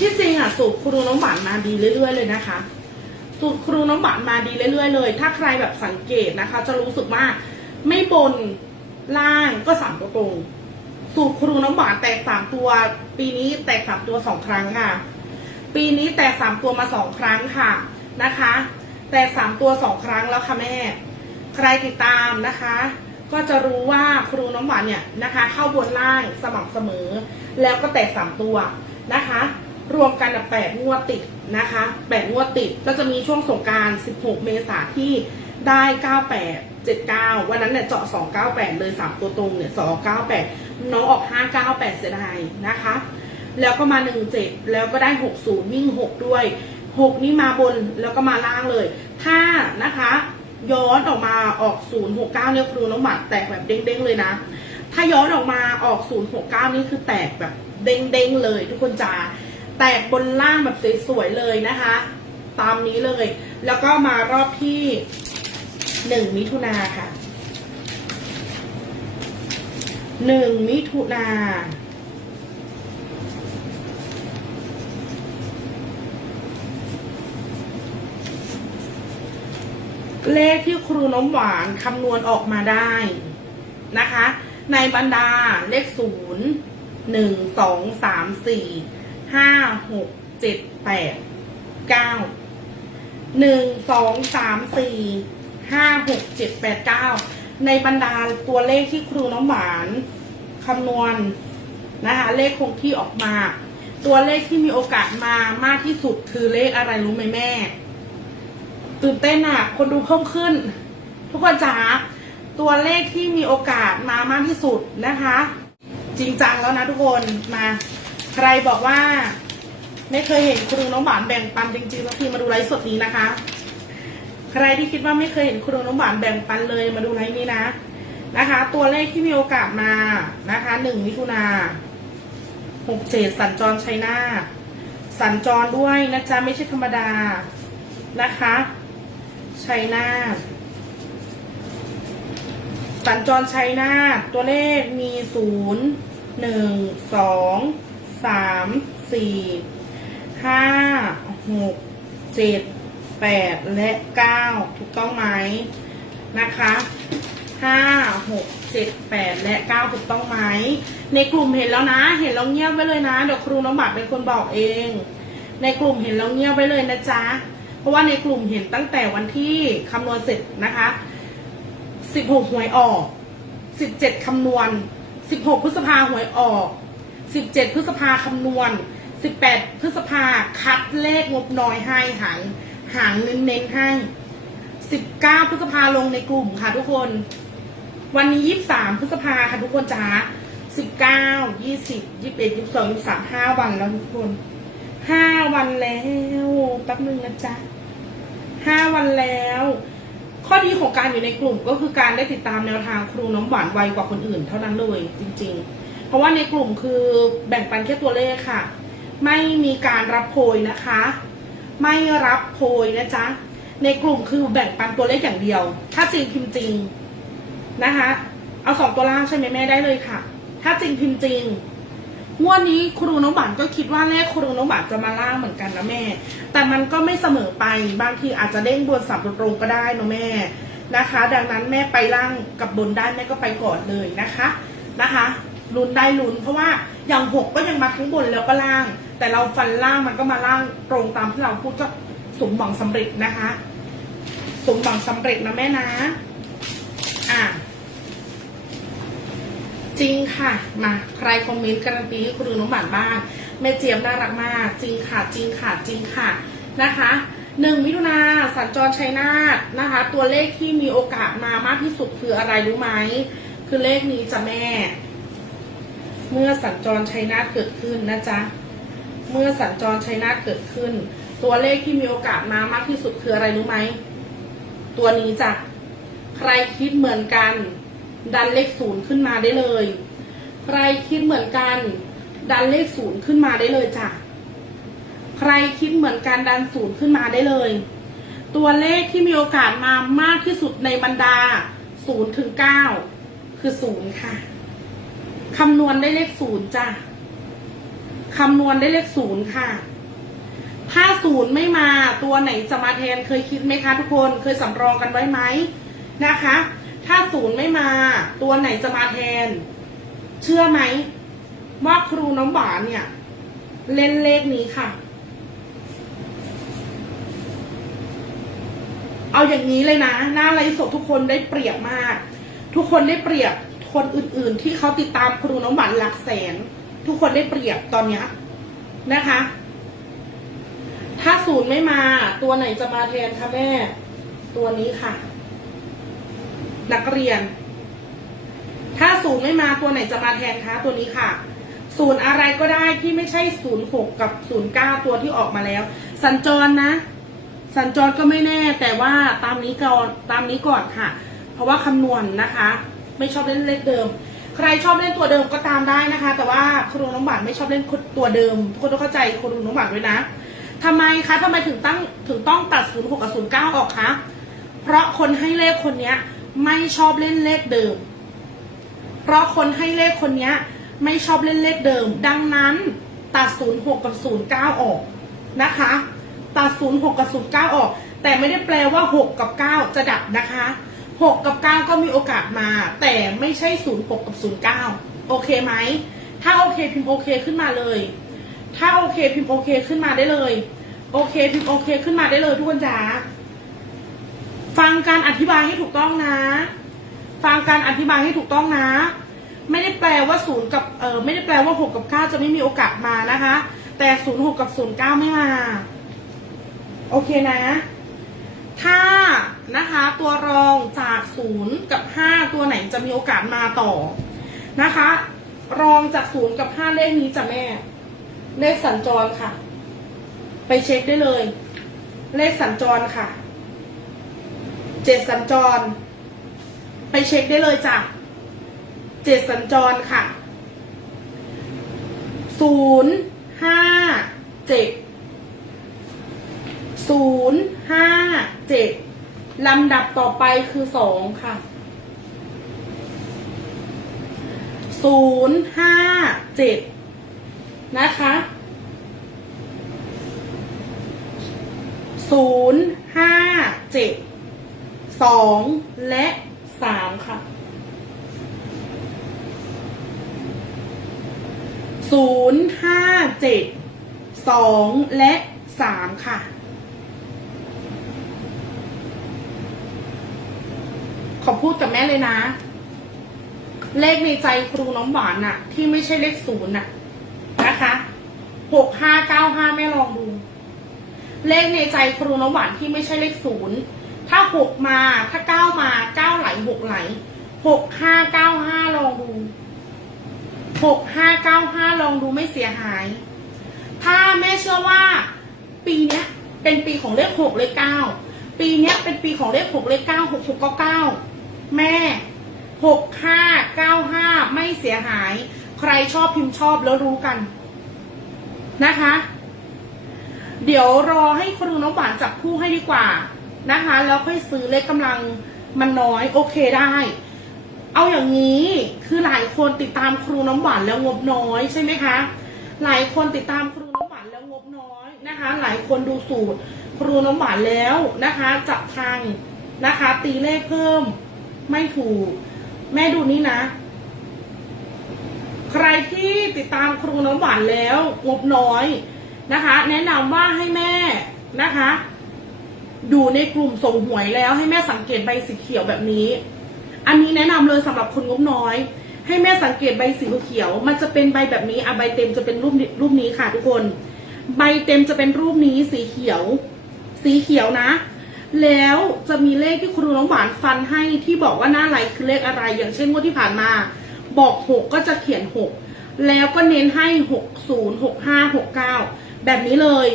ที่จริงอะสูตรครูน้องหวานมาดีเรื่อย ๆ เลยนะคะ สูตรครูน้องหวานมาดีเรื่อย ๆ เลย ถ้าใครแบบสังเกตนะคะ จะรู้สึกว่าไม่บนล่างก็สามตัวตรงสูตรครูน้ำหวานแตกสามตัว ปีนี้แตกสามตัวสองครั้งค่ะ ปีนี้แตกสามตัวมาสองครั้งค่ะนะคะ แตกสามตัวสองครั้งแล้วค่ะแม่ ใครติดตามนะคะ ก็จะรู้ว่าครูน้ำหวานเนี่ยนะคะ เข้าบนล่างสม่ำเสมอ แล้วก็แตกสามตัวนะคะ รวมกันแปดงวดติดนะคะแปดงวดติดก็จะมีช่วงสงการ 16 เมษาที่ได้ 98 79 วันนั้นเนี่ยเจาะ 298 เลย 3 ตัวตรงเนี่ย298 น้องออก 598 เสียดายนะคะ แล้วก็มา 17 แล้วก็ได้ 60 วิ่ง 6 ด้วย 6 นี่มาบนแล้วก็มาล่างเลย ถ้านะคะย้อนออกมาออก 069 เนี่ยครูน้องหมัดแตกแบบเด้งๆเลยนะ ถ้าย้อนออกมาออก 069 นี่คือแตกแบบเด้งๆเลยทุกคนจ๋า แตกบนล่างแบบสวยๆเลยนะคะ ตามนี้เลย แล้วก็มารอบที่หนึ่งมิถุนาค่ะหนึ่งมิถุนาเลขที่ครูน้ำหวานคำนวณออกมาได้นะคะ ในบรรดาเลขศูนย์หนึ่งสองสามสี่ ห้าหกเจ็ดแปดเก้าหนึ่งสองสามสี่ห้าหกเจ็ดแปดเก้าในบรรดาตัวเลขที่ครูน้ำหวานคำนวณนะคะเลขคงที่ออกมา ตัวเลขที่มีโอกาสมามากที่สุดคือเลขอะไรรู้ไหมแม่ ตื่นเต้นอะคนดูเพิ่มขึ้น ทุกคนจ๋าตัวเลขที่มีโอกาสมามากที่สุดนะคะ จริงจังแล้วนะทุกคนมา ใครบอกว่า ไม่เคยเห็นครูน้องหวานแบ่งปันจริงๆก็คือมาดูไลฟ์สดนี้นะคะ ใครที่คิดว่าไม่เคยเห็นครูน้องหวานแบ่งปันเลยมาดูไลฟ์นี้นะนะคะ ตัวเลขที่มีโอกาสมานะคะหนึ่งมิถุนาหกเจ็ดสัญจรชัยนาสัญจรด้วยนะจ๊ะไม่ใช่ธรรมดานะคะชัยนาสัญจรชัยนาตัวเลขมีศูนย์หนึ่งสอง สามสี่ห้าหกเจ็ดแปดและเก้าถูกต้องไหมนะคะห้าหกเจ็ดแปดและเก้าถูกต้องไหมในกลุ่มเห็นแล้วนะ เห็นแล้วเงียบไว้เลยนะเดี๋ยวครูน้องบัตรเป็นคนบอกเอง ในกลุ่มเห็นแล้วเงียบไว้เลยนะจ๊ะเพราะว่าในกลุ่มเห็นตั้งแต่วันที่คำนวณเสร็จนะคะ16หกหวยออก17คำนวณ16พฤษภาหวยออก 17 พฤษภาคำนวณ 18 พฤษภาคัดเลขงบน้อยให้หางหางเน้นๆให้ 19 พฤษภาลงในกลุ่มค่ะทุกคน วันนี้ 23 พฤษภาค่ะทุกคนจ้า19 20 21 22 23 5 วันแล้วทุกคนห้าวันแล้วแป๊บนึงนะจ๊ะห้าวันแล้วข้อดีของการอยู่ในกลุ่มก็คือการได้ติดตามแนวทางครูน้ำหวานไวกว่าคนอื่นเท่านั้นเลยจริง ๆ เพราะว่าในกลุ่มคือแบ่งปันแค่ตัวเลขค่ะ ไม่มีการรับโพยนะคะ ไม่รับโพยนะจ๊ะในกลุ่มคือแบ่งปันตัวเลขอย่างเดียว ถ้าจริงพิมพ์จริงนะคะเอาสองตัวล่างใช่ไหมแม่ได้เลยค่ะ ถ้าจริงพิมพ์จริงงวดนี้ครูน้องบัตรก็คิดว่าเลขครูน้องบัตรจะมาล่างเหมือนกันนะแม่ แต่มันก็ไม่เสมอไปบางทีอาจจะเด้งบนสามตรงก็ได้นะแม่นะคะ ดังนั้นแม่ไปล่างกับบนได้แม่ก็ไปก่อนเลยนะคะนะคะ ลุ้นได้ลุ้นเพราะว่าอย่างหกก็ยังมาทั้งบนแล้วก็ล่าง แต่เราฟันล่างมันก็มาล่างตรงตามที่เราพูดก็สมหวังสำเร็จนะคะสมหวังสำเร็จนะแม่นะ อะจริงค่ะมาใครคอมเมนต์การันตีให้ครูน้องหวานบ้างแม่เจี๊ยบน่ารักมาก จริงค่ะ จริงค่ะจริงค่ะนะคะหนึ่งมิถุนาสัญจรชัยนาทนะคะ ตัวเลขที่มีโอกาสมามากที่สุดคืออะไรรู้ไหม คือเลขนี้จ้ะแม่ เมื่อสัญจรชัยนาทเกิดขึ้นนะจ๊ะ เมื่อสัญจรชัยนาทเกิดขึ้น ตัวเลขที่มีโอกาสมามากที่สุดคืออะไรรู้ไหม ตัวนี้จ้ะ ใครคิดเหมือนกัน ดันเลขศูนย์ขึ้นมาได้เลย ใครคิดเหมือนกัน ดันเลขศูนย์ขึ้นมาได้เลยจ้ะ ใครคิดเหมือนกันดันศูนย์ขึ้นมาได้เลย ตัวเลขที่มีโอกาสมามากที่สุดในบรรดาศูนย์ถึงเก้าคือศูนย์ค่ะ คำนวณได้เลขศูนย์จ้ะคำนวณได้เลขศูนย์ค่ะ ถ้าศูนย์ไม่มาตัวไหนจะมาแทนเคยคิดไหมคะทุกคนเคยสำรองกันไว้ไหมนะคะ ถ้าศูนย์ไม่มาตัวไหนจะมาแทน เชื่อไหมว่าครูน้ำหวานเนี่ย เล่นเลขนี้ค่ะ เอาอย่างนี้เลยนะ หน้าไลฟ์สดทุกคนได้เปรียบมาก ทุกคนได้เปรียบ คนอื่นๆ ที่เขาติดตามครูน้ำหวานหลักแสน ทุกคนได้เปรียบตอนนี้นะคะ ถ้าศูนย์ไม่มาตัวไหนจะมาแทนคะแม่ ตัวนี้ค่ะ นักเรียน ถ้าศูนย์ไม่มาตัวไหนจะมาแทนคะตัวนี้ค่ะศูนย์อะไรก็ได้ที่ไม่ใช่ศูนย์หกกับศูนย์เก้าตัวที่ออกมาแล้ว สัญจรนะ สัญจรก็ไม่แน่แต่ว่าตามนี้ก่อนตามนี้ก่อนค่ะ เพราะว่าคำนวณนะคะ ไม่ชอบเล่นเลขเดิม ใครชอบเล่นตัวเดิมก็ตามได้นะคะ แต่ว่าครูน้องบัตรไม่ชอบเล่นตัวเดิมทุกคนต้องเข้าใจครูน้องบัตรด้วยนะทำไมคะทำไมถึงตั้งถึงต้องตัด06กับ09ออกคะเพราะคนให้เลขคนเนี้ย ไม่ชอบเล่นเลขเดิม เพราะคนให้เลขคนเนี้ย ไม่ชอบเล่นเลขเดิม ดังนั้นตัด06กับ09ออกนะคะตัด06กับ09ออก แต่ไม่ได้แปลว่า 6 กับ 9 จะดับนะคะ 6กับ9ก็มีโอกาสมา แต่ไม่ใช่06กับ09โอเคไหม ถ้าโอเคพิมพ์โอเคขึ้นมาเลย ถ้าโอเคพิมพ์โอเคขึ้นมาได้เลย โอเคพิมพ์โอเคขึ้นมาได้เลยทุกคนจ๋าฟังการอธิบายให้ถูกต้องนะ ฟังการอธิบายให้ถูกต้องนะ ไม่ได้แปลว่าศูนย์กับเออไม่ได้แปลว่าหกกับเก้าจะไม่มีโอกาสมานะคะ แต่ศูนย์หกกับศูนย์เก้าไม่มา โอเคนะ ถ้านะคะตัวรองจากศูนย์กับห้าตัวไหนจะมีโอกาสมาต่อนะคะ รองจากศูนย์กับห้าเลขนี้จะแม่ เลขสัญจรค่ะ ไปเช็คได้เลย เลขสัญจรค่ะเจ็ดสัญจร ไปเช็คได้เลยจ้ะเจ็ดสัญจรค่ะศูนย์ห้าเจ็ด ศูนย์ห้าเจ็ดลำดับต่อไปคือสองค่ะศูนย์ห้าเจ็ดนะคะศูนย์ห้าเจ็ดสองและสามค่ะศูนย์ห้าเจ็ดสองและสามค่ะ ขอพูดกับแม่เลยนะ เลขในใจครูน้องหวานน่ะ ที่ไม่ใช่เลขศูนย์น่ะ นะคะหกห้าเก้าห้าแม่ลองดู เลขในใจครูน้องหวานที่ไม่ใช่เลขศูนย์ถ้าหกมาถ้าเก้ามาเก้าไหลหกไหลหกห้าเก้าห้าลองดูหกห้าเก้าห้าลองดูไม่เสียหาย ถ้าแม่เชื่อว่า ปีเนี้ยเป็นปีของเลขหกเลขเก้าปีเนี้ยเป็นปีของเลขหกเลขเก้าหกหกเก้าเก้า แม่หกห้าเก้าห้าไม่เสียหาย ใครชอบพิมพ์ชอบแล้วรู้กันนะคะ เดี๋ยวรอให้ครูน้องหวานจับคู่ให้ดีกว่านะคะ แล้วค่อยซื้อเลขกำลังมันน้อยโอเคได้ เอาอย่างนี้คือหลายคนติดตามครูน้ำหวานแล้วงบน้อยใช่ไหมคะ หลายคนติดตามครูน้ำหวานแล้วงบน้อยนะคะ หลายคนดูสูตรครูน้ำหวานแล้วนะคะ จับทางนะคะ ตีเลขเพิ่ม ไม่ถูก แม่ดูนี่นะ ใครที่ติดตามครูน้ำหวานแล้วงบน้อยนะคะ แนะนำว่าให้แม่นะคะดูในกลุ่มส่งหวยแล้วให้แม่สังเกตใบสีเขียวแบบนี้ อันนี้แนะนำเลยสำหรับคนงบน้อย ให้แม่สังเกตใบสีเขียว มันจะเป็นใบแบบนี้อะใบเต็มจะเป็นรูปรูปนี้ค่ะทุกคน ใบเต็มจะเป็นรูปนี้สีเขียว สีเขียวนะ แล้วจะมีเลขที่ครูน้องหวานฟันให้ที่บอกว่าหน้าไหลคือเลขอะไร อย่างเช่นงวดที่ผ่านมา บอกหกก็จะเขียนหกแล้วก็เน้นให้หกศูนย์หกห้าหกเก้าแบบนี้เลย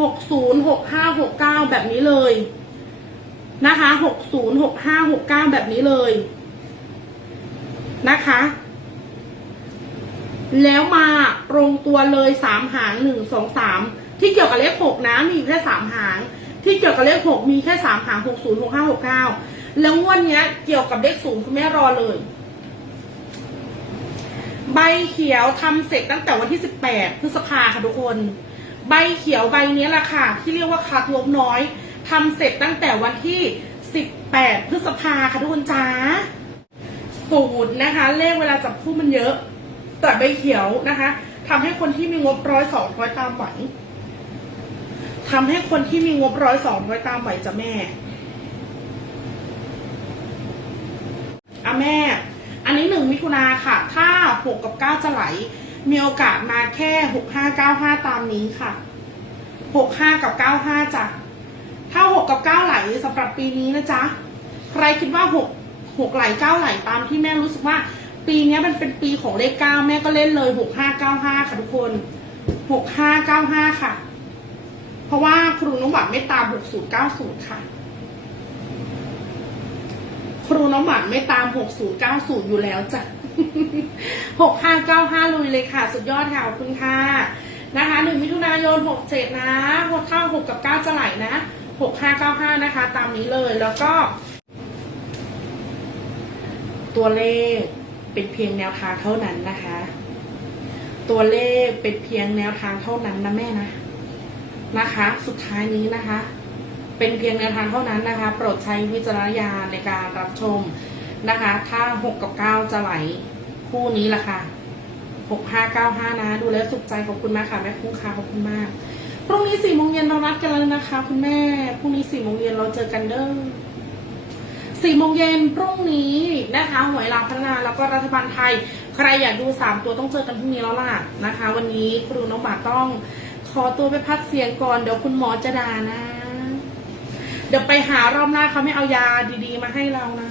หกศูนย์หกห้าหกเก้าแบบนี้เลยนะคะหกศูนย์หกห้าหกเก้าแบบนี้เลยนะคะ แล้วมาตรงตัวเลยสามหางหนึ่งสองสามที่เกี่ยวกับเลขหกนะมีแค่สามหาง ที่เกี่ยวกับเลขหกมีแค่สามหางหกศูนย์หกห้าหกเก้าแล้วงวดเนี้ย เกี่ยวกับเลขศูนย์คุณแม่รอเลย ใบเขียวทำเสร็จตั้งแต่วันที่สิบแปดพฤษภาค่ะทุกคน ใบเขียวใบนี้แหละค่ะ ที่เรียกว่าคัดลบน้อยทำเสร็จตั้งแต่วันที่18พฤษภาค่ะทุกคนจ้าสูตรนะคะ เลขเวลาจับคู่มันเยอะแต่ใบเขียวนะคะทำให้คนที่มีงบร้อยสองร้อยตามไหว ทำให้คนที่มีงบร้อยสองร้อยตามไหวจะแม่อะแม่ อันนี้หนึ่งมิถุนาค่ะ ถ้าหกกับเก้าจะไหล มีโอกาสมาแค่หกห้าเก้าห้าตามนี้ค่ะหกห้ากับเก้าห้าจ้ะถ้าหกกับเก้าไหลสำหรับปีนี้นะจ๊ะ ใครคิดว่าหกหกไหลเก้าไหลตามที่แม่รู้สึกว่า ปีนี้มันเป็นปีของเลขเก้าแม่ก็เล่นเลยหกห้าเก้าห้าค่ะทุกคนหกห้าเก้าห้าค่ะ เพราะว่าครูน้องหวานไม่ตามหกศูนย์เก้าศูนย์ค่ะ ครูน้องหวานไม่ตามหกศูนย์เก้าศูนย์อยู่แล้วจ้ะหกห้าเก้าห้าลุยเลยค่ะ สุดยอดค่ะขอบคุณค่ะนะคะหนึ่งมิถุนายนหกเจ็ดนะหกเข้าหกกับเก้าจะไหลนะหกห้าเก้าห้านะคะ ตามนี้เลยแล้วก็ ตัวเลขเป็นเพียงแนวทางเท่านั้นนะคะ ตัวเลขเป็นเพียงแนวทางเท่านั้นนะแม่นะ นะคะ สุดท้ายนี้นะคะ เป็นเพียงแนวทางเท่านั้นนะคะ โปรดใช้วิจารณญาณในการรับชมนะคะ ถ้าหกกับเก้าจะไหลคู่นี้ละค่ะหกห้าเก้าห้านะ ดูแลวสุขใจขอบคุณมากค่ะ แม่คุ้งค่ะขอบคุณมากพรุ่งนี้สี่โมงเย็นเรานัดกันแล้วนะคะ คุณแม่พรุ่งนี้สี่โมงเย็นเราเจอกันเด้อสี่โมงเย็นพรุ่งนี้นะคะหวยลาวพัฒนาแล้วก็รัฐบาลไทย ใครอยากดูสามตัวต้องเจอกันพรุ่งนี้แล้วล่ะนะคะ วันนี้ครูน้องบาต้อง อตัวไปพักเสียงก่อนเดี๋ยวคุณหมอจะด่านะ เดี๋ยวไปหารอบหน้าเขาไม่เอายาดีๆ มาให้เรานะ